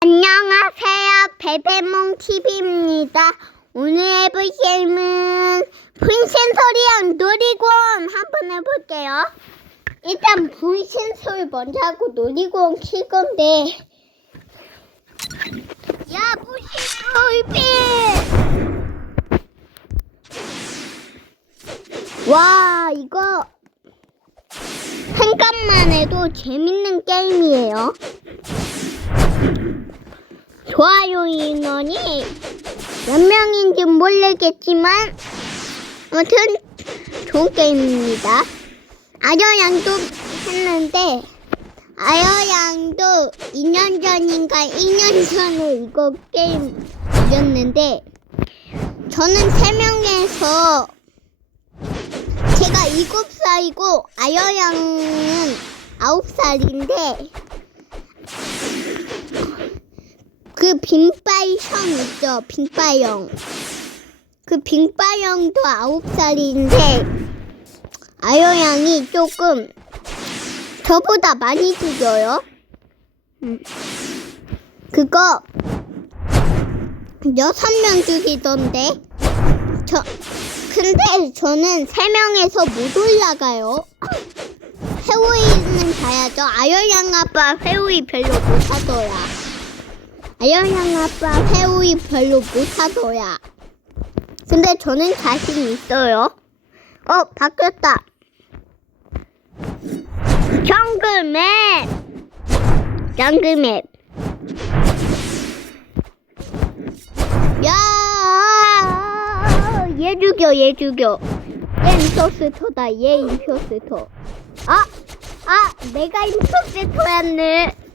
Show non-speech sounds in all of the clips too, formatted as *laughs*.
안녕하세요. 베베몽 TV입니다. 오늘 해볼 게임은 분신소리랑 놀이공원 한번 해볼게요. 일단 분신소리 먼저 하고 놀이공원 킬 건데. 야, 분신소리 삐! 와, 이거 잠깐만 해도 재밌는 게임이에요. 좋아요 인원이 몇 명인지 모르겠지만 아무튼 좋은 게임입니다. 아여양도 했는데 아여양도 2년 전인가 2년 전에 이거 게임 이겼는데 저는 3명에서 제가 7살이고 아여양은 9살인데 그 빈바이형 있죠, 빈바형. 그 빈바형도 아홉 살인데 아여양이 조금 저보다 많이 죽여요. 음. 그거 여섯 명 죽이던데. 저 근데 저는 세 명에서 못 올라가요. 회오이는 가야죠. 아여양 아빠 회오이 별로 못하더라. 아영양 아빠 회오이 별로 못하더라. 근데 저는 자신 있어요. 어, 바뀌었다. 정글맵! 정글맵. 야! 얘 죽여, 얘 죽여. 얘 임포스터다, 얘 임포스터. 아! 아! 내가 임포스터였네.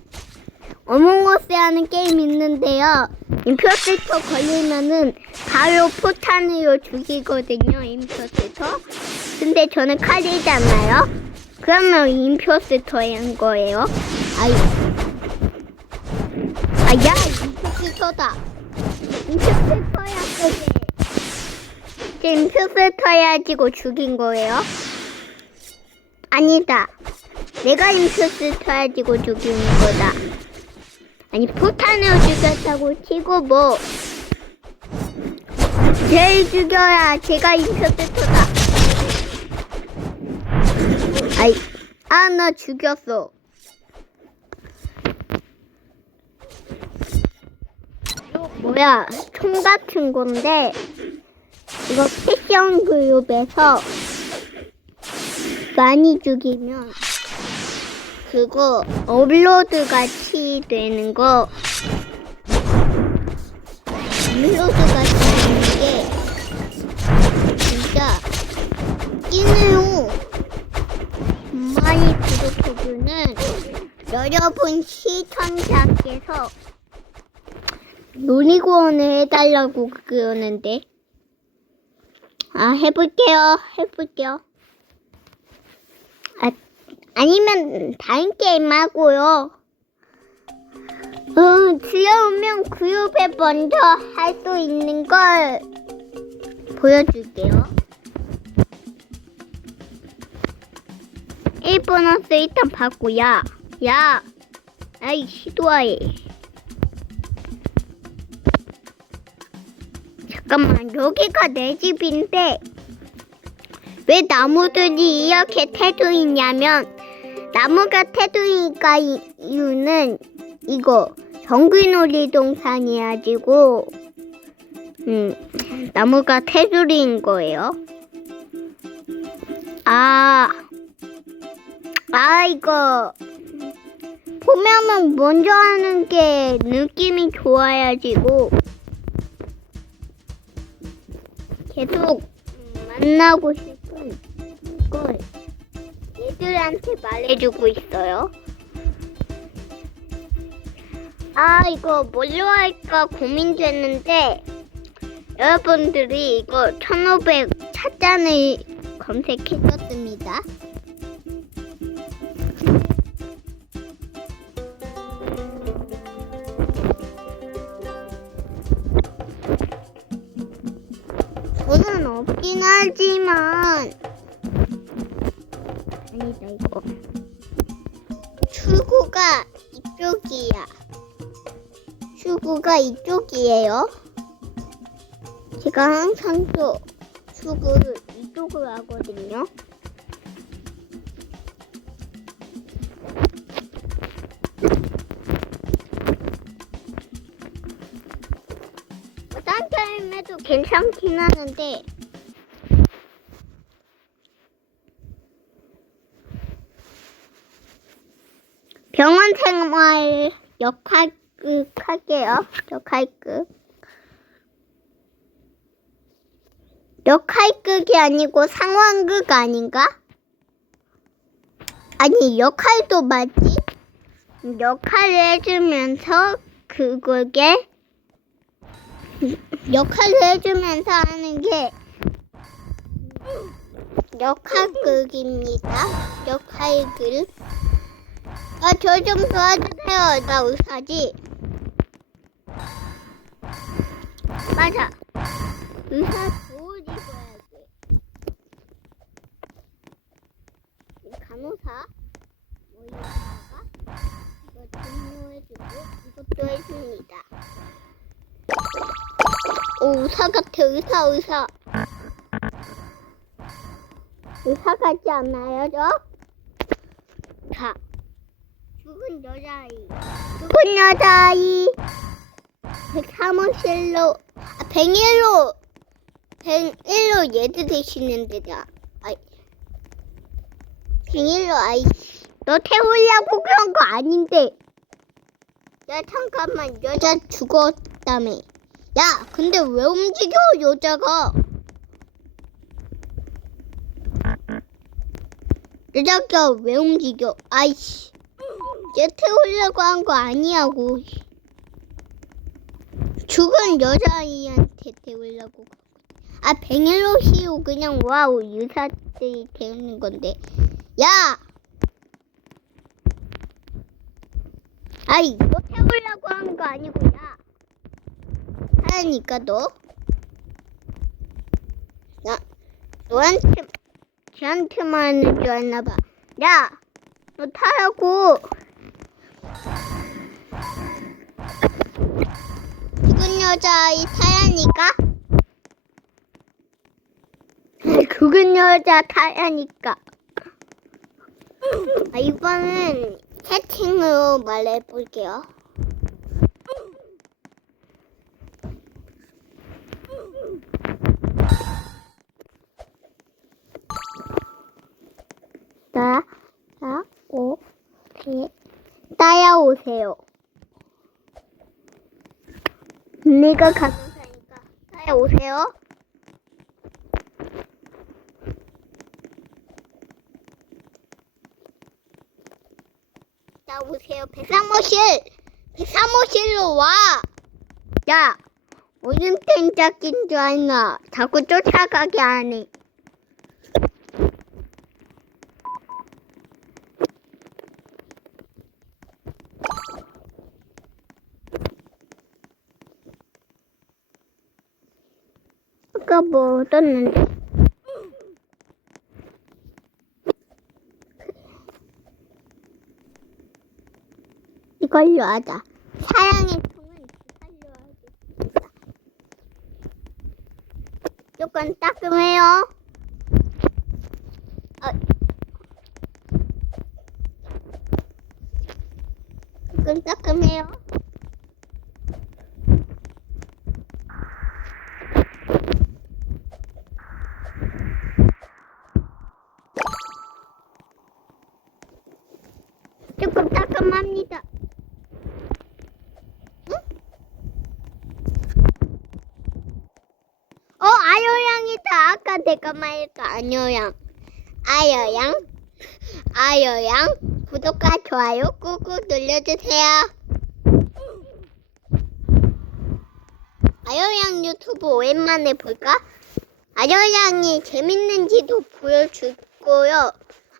어몽어스 하는 게임 있는데요. 임표세터 걸리면은 바로 포탄으로 죽이거든요. 임표세터. 근데 저는 칼이잖아요. 그러면 임표세터에 한 거예요. 아이. 아야 임표세터다. 임표세터야 그게. 제 임표세터야 가지고 죽인 거예요. 아니다. 내가 임표세터 가지고 죽인 거다. 아니 포탄으로 죽였다고 치고 뭐 제일 죽여야 제가 임표세터다. 아이 아 나 죽였어. 뭐야 총 같은 건데 이거 패션 그룹에서 많이 죽이면 그거 업로드 같이 되는 거. 업로드 같이 되는 게 진짜 끼네요. 많이 구독해주는 여러분 시청자께서 놀이공원을 해달라고 그러는데. 아 해볼게요. 해볼게요. 아 아니면 다른 게임 하고요. 어, 귀여우면 그룹에 먼저 할 수 있는 걸 보여줄게요. 1번어스 일단 받고, 야, 야, 아이, 시도해. 잠깐만, 여기가 내 집인데, 왜 나무들이 이렇게 태도 있냐면, 나무가 테두니까 이유는 이거 정글놀이 동산이가지고 음 나무가 테두리인 거예요. 아, 아 이거 보면은 먼저 하는 게 느낌이 좋아야지고 계속 만나고 싶은 걸. 얘들한테 말해주고 있어요. 아, 이거 뭘로 할까 고민됐는데, 여러분들이 이거 1500 찻잔을 검색했었습니다. 저는 없긴 하지만, 아니다 이거 출구가 이쪽이야 출구가 이쪽이에요. 제가 항상 또 출구를 이쪽으로 하거든요. 딴 타임에도 괜찮긴 하는데 병원 생활 역할극 할게요. 역할극. 역할극이 아니고 상황극 아닌가? 아니 역할도 맞지? 역할을 해주면서 그거게 역할을 해주면서 하는 게 역할극입니다. 역할극. 아, 저 좀 도와주세요. 나 의사지. 맞아. 의사 도와줘야지. 간호사. 뭐 이거다가 이거 등록해주고 이것도 해줍니다. 오, 의사 같아. 의사, 의사. 의사 같지 않나요, 저? 자. 죽은 여자아이. 죽은 여자아이. 103호실로, 아, 101로, 101로 얘들 되시는 데다. 아이. 101로 아이. 너 태우려고 그런 거 아닌데. 야, 잠깐만. 여자 죽었다며. 야, 근데 왜 움직여, 여자가? 여자가 왜 움직여? 아이씨. 얘 태우려고 한 거 아니야고. 죽은 여자아이한테 태우려고. 아, 시우 그냥 와우 유사들이 태우는 건데. 야! 아이, 너 태우려고 한 거 아니고, 야. 하니까 너. 나, 너한테, 쟤한테만 하는 줄 알나 봐. 야! 너 타라고. 죽은 여자아이 타야니까. 죽은 여자 타야니까. 아, 이번엔 채팅으로 말해볼게요. 따, 따, 오, 세, 따라오세요. 내가 간호사니까 따라오세요. 따라오세요. 103호실! 103호실로 와! 야! 오줌 땡짝인 줄 알나? 자꾸 쫓아가게 하네. 떴는데? 이걸로 하자. 사랑의 통은 기살로 하겠습니다. 조금 따끔해요. 아. 조금 따끔해요. 조금 따끔합니다. 응? 어, 아요양이다. 아까 아요양. 아요양. 아요양. 구독과 좋아요 꾹꾹 눌러주세요. 아요양 유튜브 오랜만에 볼까? 아요양이 재밌는지도 보여줄 거요.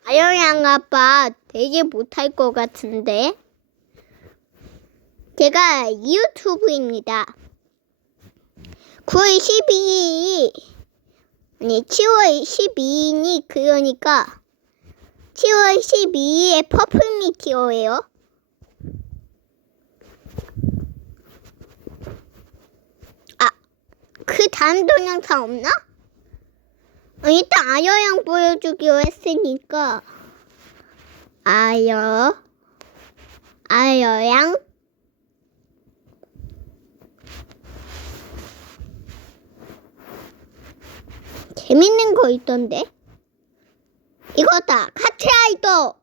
아요양 아빠 되게 못할 것 같은데. 제가 이 유튜브입니다. 9월 12일, 아니 7월 12일이 그러니까 7월 12일에 퍼플 미티어예요. 아, 그 다음 동영상 없나? 어, 일단 아여양 보여주기로 했으니까 아여 아여양 재밌는 거 있던데? 이거다. 카트라이더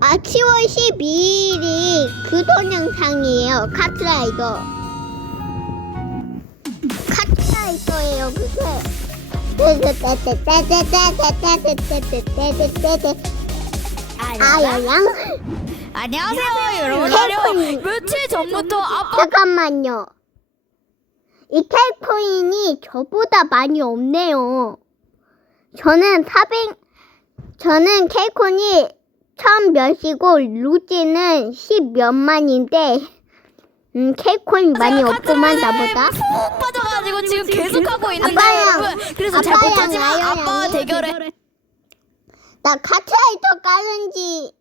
아 10월 12일이 그 동영상이에요. 카트라이더 카트라이더예요 그게. 아야양 안녕하세요, 여러분. 캘코인. 며칠 전부터 아빠 잠깐만요 이 캘코인이 저보다 많이 없네요. 저는 400 저는 캘콘이 천 몇이고 루지는 10 몇만인데 음 캘콘이 많이 없구만 나보다. 푹 빠져가지고 지금 계속 하고 있는데 아빠랑, 여러분. 그래서 잘 아빠랑 못하지만 아이랑 아빠 이- 대결을 나 카트라이더 깔은 지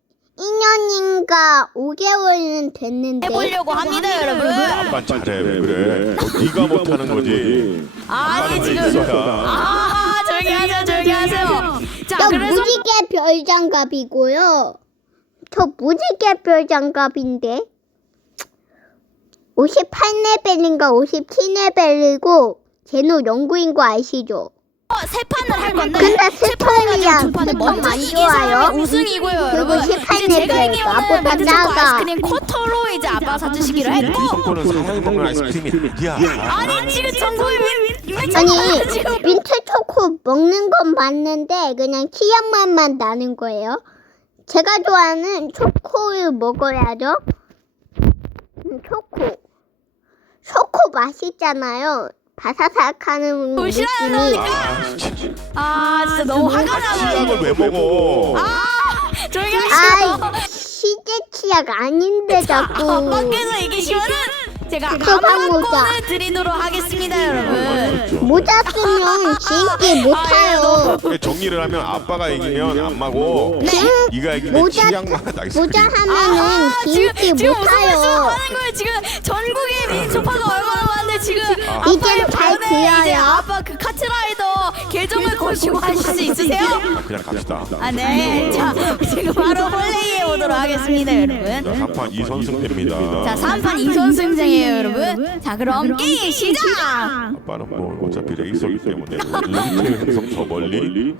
2년인가 5개월은 됐는데 해보려고 합니다, 여러분. 아빠 잘해 왜 그래? 네가 못하는 거지. 아니 아빠는 지금 있어야. 아 조용히 하세요, 조용히 하세요. 자, 저 그래서 무지개 별장갑이고요. 저 무지개 별장갑인데 58레벨인가 57레벨이고 제노 연구인 거 아시죠? 세 판을 할 건데 근데 세 판을 스토리랑 가지고 두 판을 그거 먼저 안 이긴 좋아요. 사람이 우승이고요, 여러분. 그리고 18 이제 제가 레벨, 이기면은 나보다 멘트 초코 작아. 아이스크림 쿼터로 이제 아빠 사주시기로 했고. 이 먹는 아이스크림이 아니야. 아니 지금 민 아니 민트 초코 먹는 건 맞는데 그냥 치약 맛만 나는 거예요. 제가 좋아하는 초코를 먹어야죠. 음, 초코. 초코 맛있잖아요. 바사삭 하는 도시락을 느낌이. 아, 진짜. 아 진짜 너무 화가 나요. 치약을 왜 먹어? 조용히 하시고. 아이 시제 치약 아닌데 자꾸. 밖에서 이기시면은 제가 모자. 아무거나 드리도록 하겠습니다, 여러분. 모자 쓰면 지인기 못 타요. 정리를 하면 아빠가 이기면 안마고 네가 이기면 모자 치약만 아이스크림. 모자 하면은 지인기 지금 못 무슨 말씀 타요. 하는 거예요? 지금 전국에 민초파가 얼마나 지금 이제는 잘 들어요. 아빠 그 카트라이더 계정을 거시고 하실 수 있으세요? 아, 그냥 갑시다. 아, 네. 자, 지금 바로 플레이해 보도록 하겠습니다, 여러분. 자, 3판 2선승됩니다. 자, 3판 2선승제예요, 여러분. 자, 그럼 게임 시작! 아빠는 뭐 어차피 레이서기 때문에 *laughs* 링크 행성 저 멀리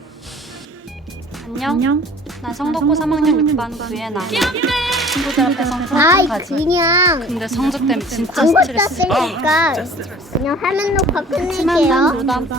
안녕. 난 성덕고 3학년 6반 구예나. 친구들 앞에서 아이 프로까지. 그냥 근데 성적 때문에 진짜 광고 스트레스. 떴으니까 그냥 화면 녹화 하지만 난. 노담